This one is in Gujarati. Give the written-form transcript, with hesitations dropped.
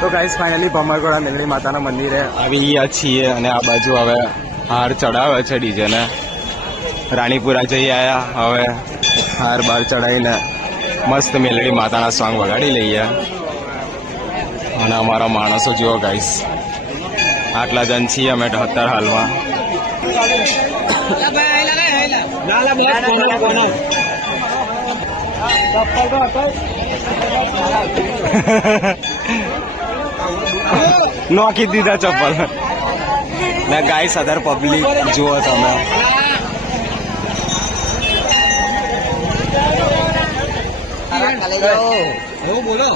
તો ગાઈસ ફાઇનલી ભમરગોળા મેલડી માતાના મંદિરે આવી ગયા છીએ અને આ બાજુ હવે હાર ચડાવે છે ડીજેને. રાણીપુરા જઈ આવ્યા, હવે હાર બાર ચડાવીને મસ્ત મેલડી માતાના સોંગ વગાડી લઈએ. અને અમારા માણસો જુઓ ગાઈસ, આટલા જણ છીએ અમે અત્યારે હાલમાં. નોખી દીધા ચપ્પલ ને ગાઈસ. અત્યારે પબ્લિક જુઓ તમે. બોલો